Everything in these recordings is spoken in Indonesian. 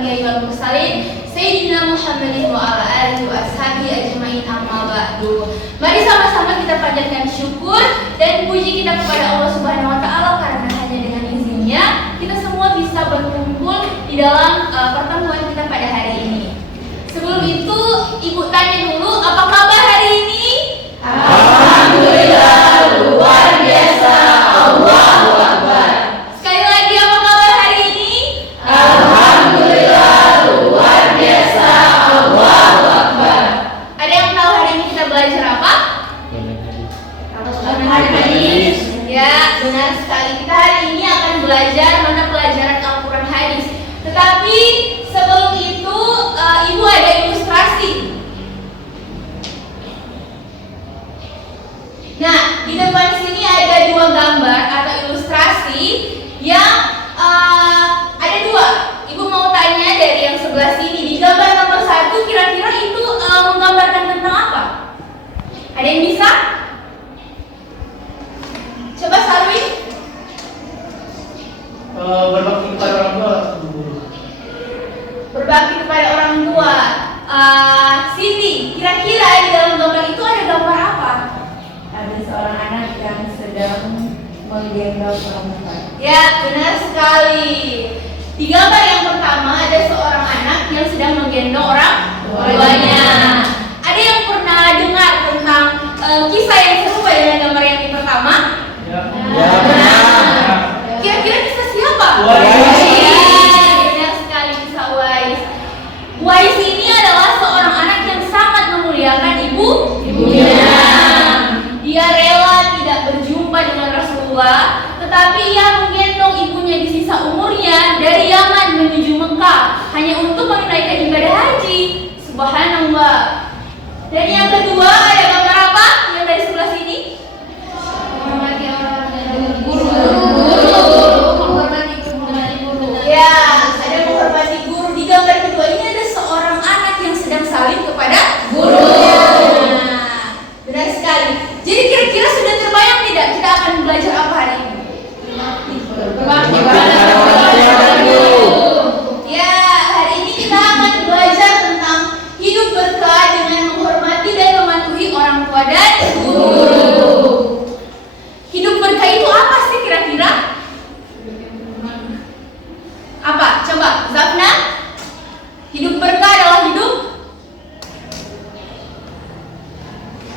anbiya'i wal mursalin sayyidina Muhammadin wa ala alihi wa ashabihi ajma'in, amma ba'du. Mari sama-sama kita panjatkan syukur dan puji kita kepada Allah Subhanahu wa taala karena hanya dengan izinnya kita semua bisa berkumpul di dalam pertemuan kita pada hari ini. Sebelum itu, Ibu tanya dulu, apa kabar hari ini? Alhamdulillah, luar biasa, Allahu Akbar. Sekali lagi, apa kabar hari ini? Alhamdulillah, luar biasa, Allahu Akbar. Ada yang tahu hari ini kita belajar apa? Hadis. Ya, benar sekali. Kita hari ini akan belajar mata pelajaran Al-Quran hadis. Tetapi sebelum itu, Ibu ada ilustrasi. Nah, di depan sini ada dua gambar atau ilustrasi yang ada dua. Ibu mau tanya dari yang sebelah sini. Di gambar nomor 1 kira-kira itu menggambarkan tentang apa? Ada yang bisa? Coba Sarwi. Berbakti kepada orang tua. Berbakti kepada orang tua. Siti, kira-kira di dalam gambar itu ada gambar apa? Ada seorang anak yang sedang menggendong orang tua. Ya, benar sekali. Di gambar yang pertama ada seorang anak yang sedang menggendong orang tuanya. Ada yang pernah dengar tentang kisah yang serupa dengan gambar yang pertama? Ya. Benar. Kira-kira kisah siapa? Uwais. Ya, benar sekali, kisah Uwais. Uwais ini adalah seorang anak yang sangat memuliakan ibunya. Dia rela tidak berjumpa dengan Rasulullah, tetapi ia menggendong ibunya di sisa umurnya dari Yaman menuju Mekah hanya untuk menunaikan ibadah haji. Subhanallah. Dan yang kedua ada gambar apa? Yang dari sebelah sini? Menghormati orang dan guru. Menghormati guru. Ya, ada menghormati guru. Di gambar kedua ini ada seorang anak yang sedang salim kepada guru. Nah, benar sekali. Jadi kira-kira sudah terbayang tidak kita akan belajar apa hari ini? Berbakti kepada guru. Ya, hari ini kita akan belajar tentang hidup berkah dengan menghormati dan mematuhi orang tua dan guru. Hidup berkah itu apa sih kira-kira? Apa? Coba, Zafna. Hidup berkah adalah hidup.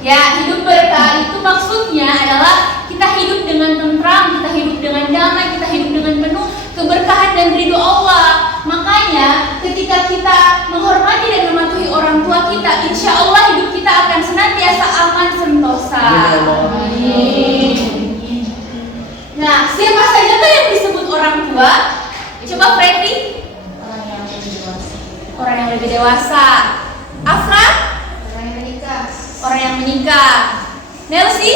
Ya, hidup berkah itu maksudnya adalah kita hidup dengan tentram, kita hidup dengan damai, kita hidup dengan penuh keberkahan dan ridho Allah. Makanya ketika kita menghormati dan mematuhi orang tua kita, insya Allah hidup kita akan senantiasa aman sentosa. Nah, siapa saja tuh yang disebut orang tua? Coba Freddy. Orang yang lebih dewasa. Afra? Orang yang menikah. Orang yang menikah. Nelsi?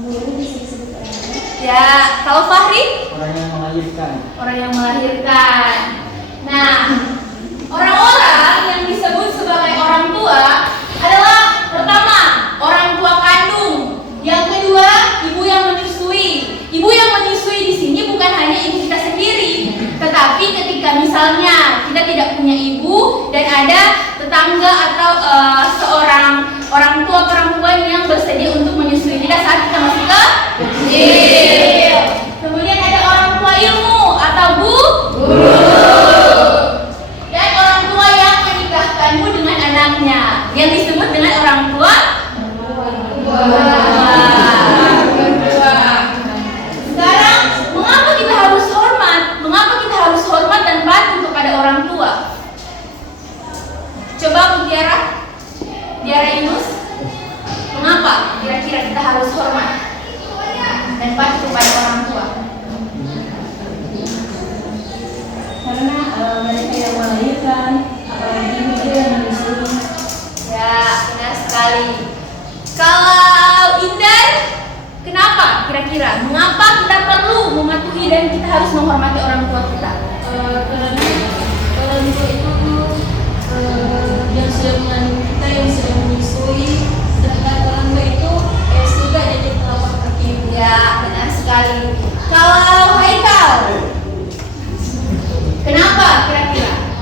Guru bisa disebut orang tua. Ya, kalau Fahri? Orang yang melahirkan. Orang yang melahirkan. Nah, orang-orang yang disebut sebagai orang tua adalah pertama, orang tua kandung. Yang kedua, ibu yang menyusui. Ibu yang menyusui di sini bukan hanya ibu kita sendiri, tetapi ketika misalnya kita tidak punya ibu dan ada tetangga atau seorang orang tua perempuan yang bersedia untuk menyusui kita saat kita masih kecil. Kemudian ada orang tua ilmu atau guru. Dan orang tua yang menikahkanmu dengan anaknya yang disebut dengan orang tua. Sekarang, mengapa kita harus hormat? Mengapa kita harus hormat dan patuh kepada orang tua? Coba Mutiara, Tiara Yunus, mengapa kira-kira kita harus hormat dan patuh kepada orang tua? Karena mereka yang melahirkan, apalagi ibu yang menyusui. Ya, benar sekali. Kalau Indah, kenapa kira-kira? Mengapa kita perlu mematuhi dan kita harus menghormati orang tua kita? Karena orang tua itu yang sudah mengandung kita, yang sudah menyusui. Sedangkan orang tua itu sudah jadi telapak kaki ibu. Ya, benar sekali. Kalau Haikal, kenapa kira-kira?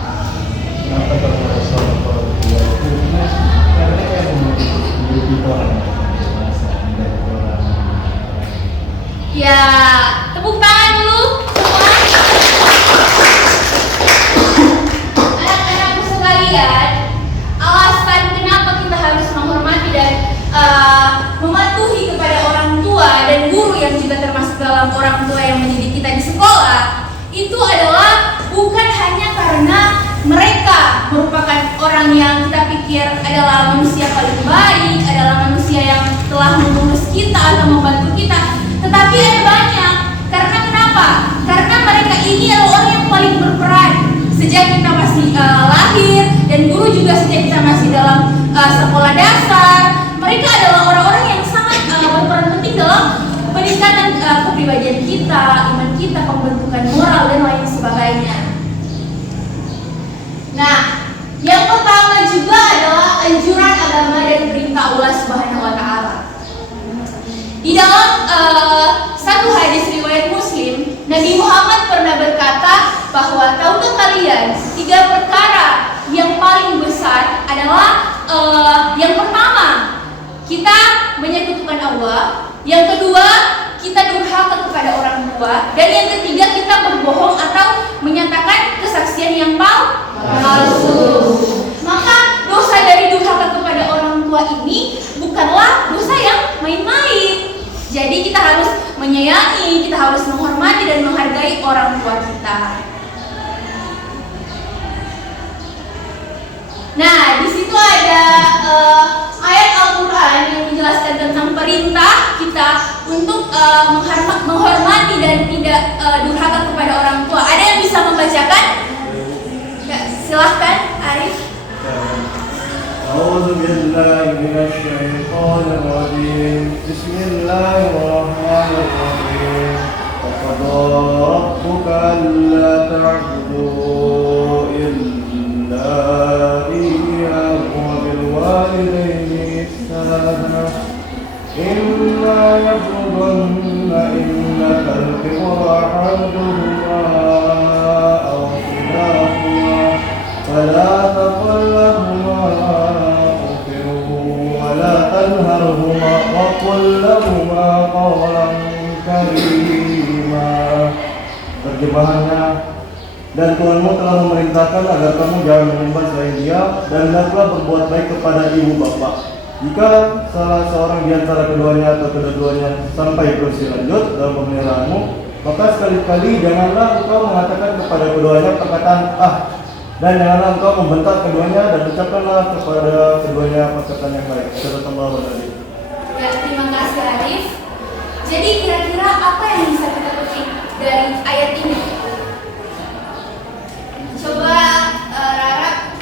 dalam orang tua yang mendidik kita di sekolah itu adalah bukan hanya karena mereka merupakan orang yang kita pikir adalah manusia paling baik, adalah manusia yang telah mengurus kita atau membantu kita, tetapi ada banyak. Karena kenapa? Karena mereka ini adalah orang yang paling berperan sejak kita masih lahir, dan guru juga sejak kita masih dalam sekolah dasar. Mereka adalah orang-orang yang sangat berperan penting dalam peningkatan kepribadian kita, iman kita, pembentukan moral dan lain sebagainya. Nah, yang pertama juga adalah anjuran agama dan perintah Allah Subhanahu wa taala. Di dalam satu hadis riwayat Muslim, Nabi Muhammad pernah berkata bahwa tahukah kalian 3 perkara yang paling besar adalah yang pertama, kita menyekutukan Allah, yang kedua, kita durhaka kepada orang tua, dan yang ketiga, kita berbohong atau menyatakan kesaksian yang palsu. Maka dosa dari durhaka kepada orang tua ini bukanlah dosa yang main-main. Jadi kita harus menyayangi, kita harus menghormati dan menghargai orang tua kita. Nah, di situ ada ayat Al-Quran yang menjelaskan tentang perintah kita untuk menghormati dan tidak durhaka kepada orang tua. Ada yang bisa membacakan? Ya, silahkan, Arif. أعوذ بالله من الشيطان الرجيم بسم الله الرحمن الرحيم وقضى ربك ألا تعبدوا إلا إياه وبالوالدين إحسانا إما يبلغن عندك الكبر أحدهما أو كلاهما فلا تقل لهما أف ولا تنهرهما وقل لهما قولا كريما. Terjemahannya, dan Tuhanmu telah memerintahkan agar kamu jangan menyembah selain Dia, dan hendaklah berbuat baik kepada ibu bapak. Jika salah seorang di antara keduanya atau kedua-duanya sampai berusia lanjut dalam pemeliharaanmu, maka sekali-kali janganlah engkau mengatakan kepada keduanya perkataan dan janganlah engkau membentak keduanya, dan ucapkanlah kepada keduanya perkataan yang baik. Sallallahu alaihi. Ya, terima kasih Arif. Jadi kira-kira apa yang bisa kita petik dari ayat ini? Coba Rara,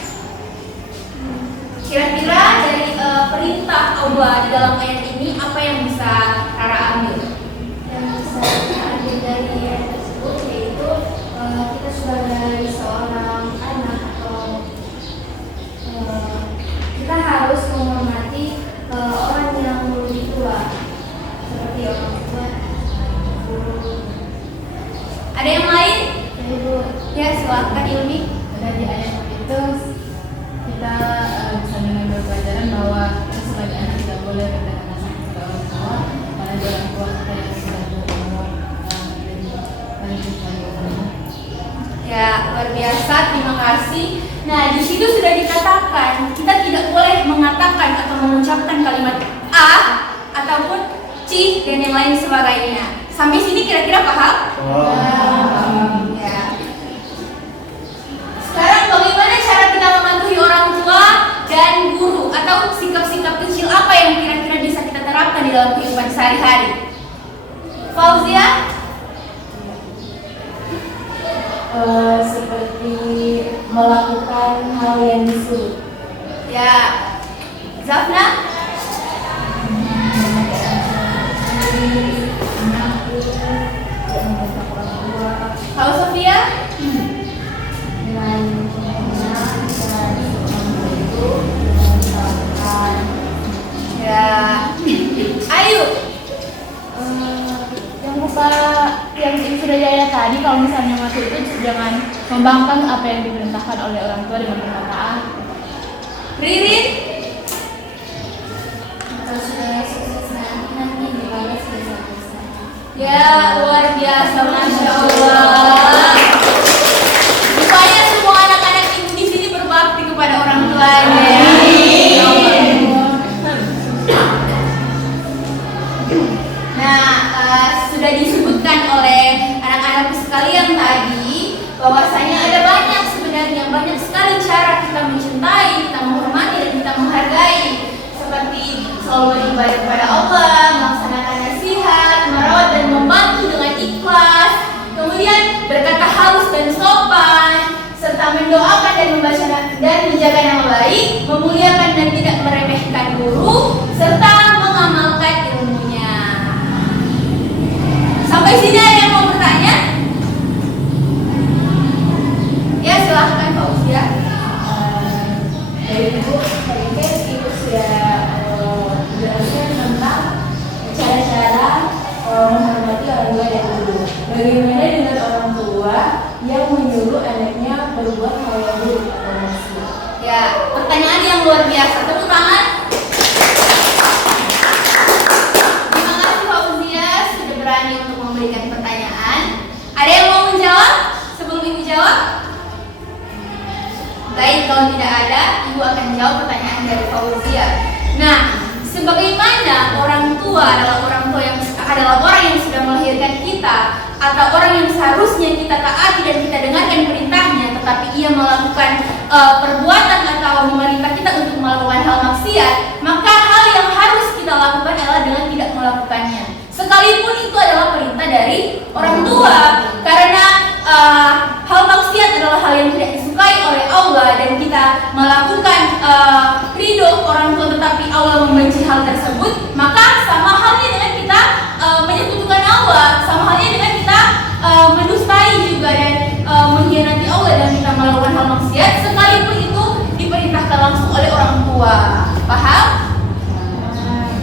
kira-kira dari perintah Allah di dalam ayat ini apa yang bisa Rara ambil? Yang bisa kita ambil dari ayat tersebut yaitu kita sebagai seorang anak atau kita harus menghormati orang yang lebih tua seperti orang tua, guru. Ada yang lain? Ibu. Ya, silakan Ilmi. Dari ayat itu kita bisa mengambil pelajaran bahwa kita sebagai anak tidak boleh berkata-kata kepada orang tua, karena di orang tua kita yang sudah berumur dan paling tua. Ya, luar biasa, terima kasih. Nah, di situ sudah dikatakan kita tidak boleh mengatakan atau mengucapkan kalimat a ataupun ci dan yang lain sebagainya. Sampai sini kira-kira paham? Ya. Sekarang bagaimana cara kita mematuhi orang tua dan guru, atau sikap-sikap kecil apa yang kira-kira bisa kita terapkan di dalam kehidupan sehari-hari? Fauzia? Seperti melakukan hal yang disuruh. Ya. Zafna? Kalau Sofia? Dengan mengenal dan itu dengan Ya. Ayu? yang sudah Yaya tadi, kalau misalnya waktu itu jangan membangkang apa yang diperintahkan oleh orang tua dengan perkataan. Ririn? Kalau sudah sukses nanti dibalas bisa-bisa. Ya, luar biasa, Masya Allah. Rupanya semua anak-anak ibu di sini berbakti kepada orang tuanya. Nah, sudah disebutkan beribadah kepada Allah, melaksanakan nasihat, merawat dan membantu dengan ikhlas, kemudian berkata halus dan sopan, serta mendoakan dan membaca dan menjaga nama baik, memuliakan dan tidak meremehkan guru, serta mengamalkan ilmunya. Sampai sini ada yang mau bertanya? Ya, silahkan Pak Usia. Dari Ibu, tadi kan Ibu sudah menjelaskan tentang cara-cara menghormati orang tua dan guru. Bagaimana dengan orang tua yang menyuruh anaknya berbuat hal yang buruk atau maksiat? Ya, pertanyaan yang luar biasa. Tepuk tangan. Terima kasih Pak Uzia sudah berani untuk memberikan pertanyaan. Ada yang mau menjawab sebelum Ibu jawab? Baik, kalau tidak ada, Ibu akan menjawab pertanyaan dari Pak Uzia. Nah, sebagaimana orang tua adalah orang yang sudah melahirkan kita, atau orang yang seharusnya kita taati dan kita dengarkan perintahnya, tetapi ia melakukan perbuatan atau memerintah kita untuk melakukan hal maksiat, maka hal yang harus kita lakukan adalah dengan tidak melakukannya, sekalipun itu adalah perintah dari orang tua, karena hal maksiat adalah hal yang tidak disukai oleh Allah, dan kita melakukan ridho orang tua tetapi Allah membenci hal tersebut, maka sama halnya dengan kita menyekutukan Allah, sama halnya dengan kita mendustai juga dan mengkhianati Allah dan kita melakukan hal maksiat, sekalipun itu diperintahkan langsung oleh orang tua. Paham?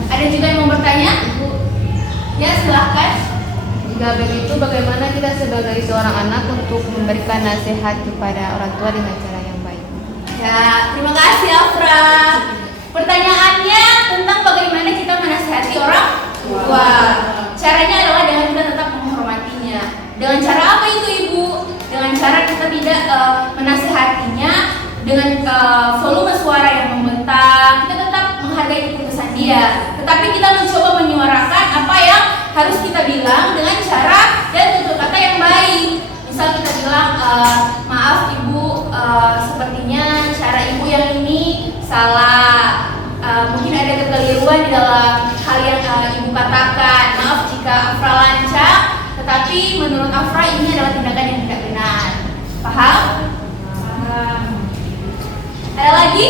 Ada juga yang mau bertanya? Ya, silahkan. Jika begitu, bagaimana kita sebagai seorang anak untuk memberikan nasihat kepada orang tua dengan cara yang baik? Ya, terima kasih Afra. Pertanyaannya tentang bagaimana kita menasihati orang tua. Caranya adalah dengan kita tetap menghormatinya. Dengan cara apa itu Ibu? Dengan cara kita tidak menasihatinya dengan volume suara yang membentang. Kita tetap menghargai keputusan dia, tetapi kita mencoba menyuarakan apa yang harus kita bilang dengan cara dan tutur kata yang baik. Misal kita bilang, maaf Ibu, sepertinya cara Ibu yang ini salah. Mungkin ada kekeliruan di dalam hal yang Ibu katakan. Maaf jika Afra lancang, tetapi menurut Afra ini adalah tindakan yang tidak benar. Paham? Ada lagi?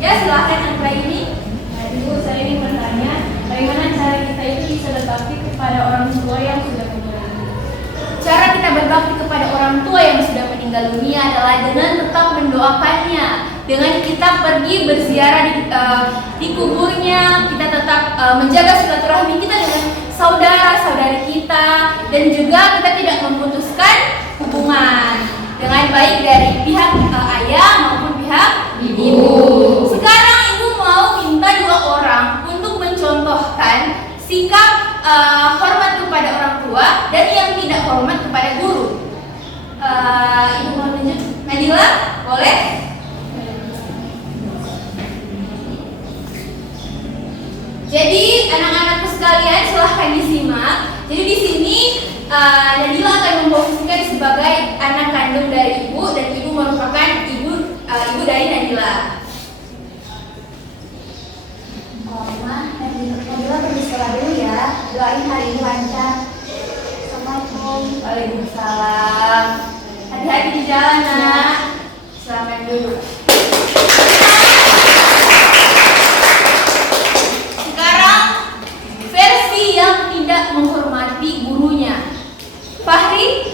Ya, silahkan Afra ini. Nah, Ibu, saya ingin bertanya, bagaimana cara kita itu bisa berbakti kepada orang tua yang sudah meninggal dunia? Cara kita berbakti kepada orang tua yang sudah meninggal dunia adalah dengan tetap mendoakannya, dengan kita pergi berziarah di kuburnya, kita tetap menjaga silaturahmi kita dengan saudara-saudari kita, dan juga kita tidak memutuskan hubungan dengan baik dari pihak ayah maupun pihak ibu. Sekarang Ibu mau minta dua orang untuk mencontohkan sikap hormat kepada orang tua dan yang tidak hormat kepada guru. Ibu mau tunjuk? Nadila, boleh? Jadi anak-anakku sekalian silahkan disimak. Jadi di sini Nadila akan memposisikan sebagai anak kandung dari Ibu, dan Ibu merupakan ibu dari Nadila. Nadila pergi sekolah dulu ya. Doain hari ini lancar. Assalamualaikum. Waalaikumsalam. Hati-hati di jalan, Nak. Selamat dulu. Sekarang versi yang tidak menghormati gurunya. Fahri?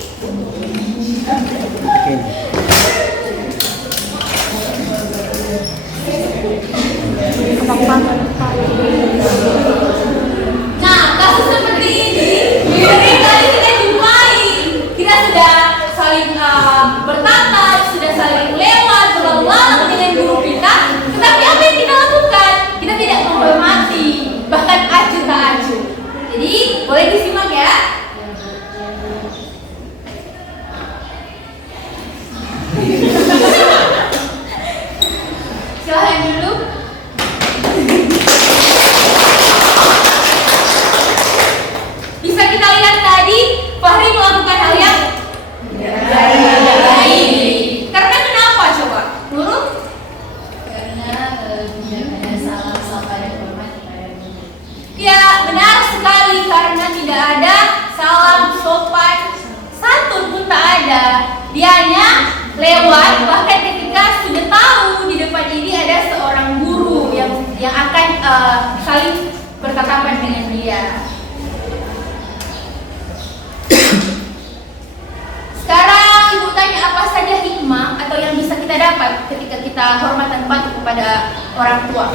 lewat, bahkan ketika sudah tahu di depan ini ada seorang guru yang akan saling bertatapan dengan dia. Sekarang ibu tanya, apa saja hikmah atau yang bisa kita dapat ketika kita hormat dan patuh kepada orang tua?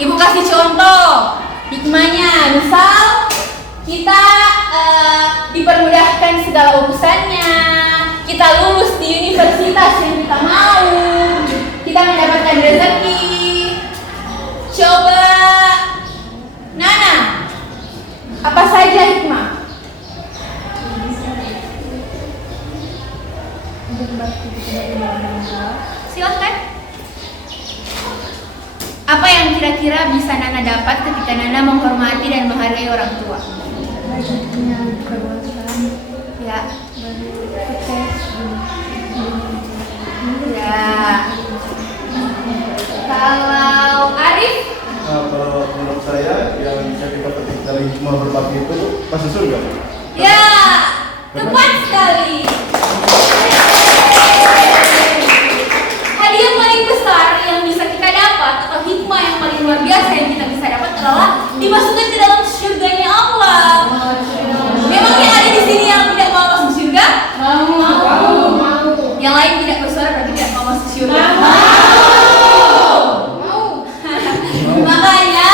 Ibu kasih contoh hikmahnya, misal kita dipermudahkan segala urusannya, kita lulus di universitas yang kita mau, kita mendapatkan rezeki. Coba Nana, apa saja hikmah? Silakan. Apa yang kira-kira bisa Nana dapat ketika Nana menghormati dan menghargai orang tua? Punya keluasan, Ya. sukses, Ya. Kalau Arif? Nah, kalau menurut saya yang bisa kita petik dari hikmah berbakti itu pasti surga. Ya, tepat sekali. Hadiah paling besar yang bisa kita dapat atau hikmah yang paling luar biasa yang kita bisa dapat adalah dimasukkan ke dalam surganya Allah. Memang yang ada di sini yang tidak mau masuk surga? Mau. Yang lain tidak bersuara berarti tidak mau masuk surga. Makanya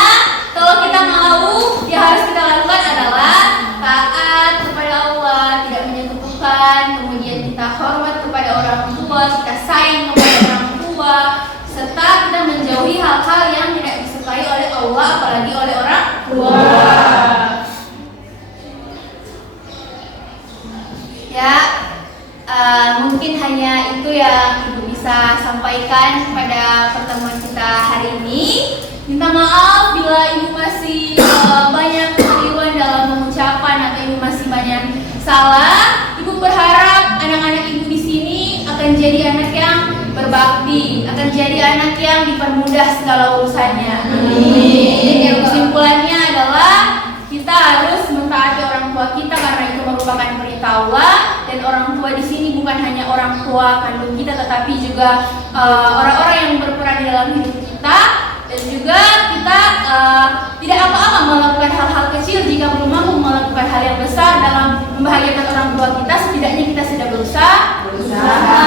kalau kita mau, yang harus kita lakukan adalah taat kepada Allah, tidak menyekutukan, kemudian kita hormat kepada orang tua, kita sayang kepada orang tua, serta kita menjauhi hal-hal yang tidak disukai oleh Allah, apalagi oleh orang tua. Ya, mungkin hanya itu yang Ibu bisa sampaikan pada pertemuan kita hari ini. Minta maaf bila Ibu masih banyak kekeliruan dalam pengucapan atau Ibu masih banyak salah. Ibu berharap anak-anak Ibu di sini akan jadi anak yang berbakti, akan jadi anak yang dipermudah segala urusannya. Amin. Kesimpulannya adalah kita harus mentaati orang tua kita karena itu merupakan perintah Allah, dan orang tua di sini bukan hanya orang tua kandung kita tetapi juga orang-orang yang berperan di dalam hidup kita, dan juga kita tidak apa-apa melakukan hal-hal kecil jika belum mampu melakukan hal yang besar dalam membahagiakan orang tua kita. Setidaknya kita sudah berusaha.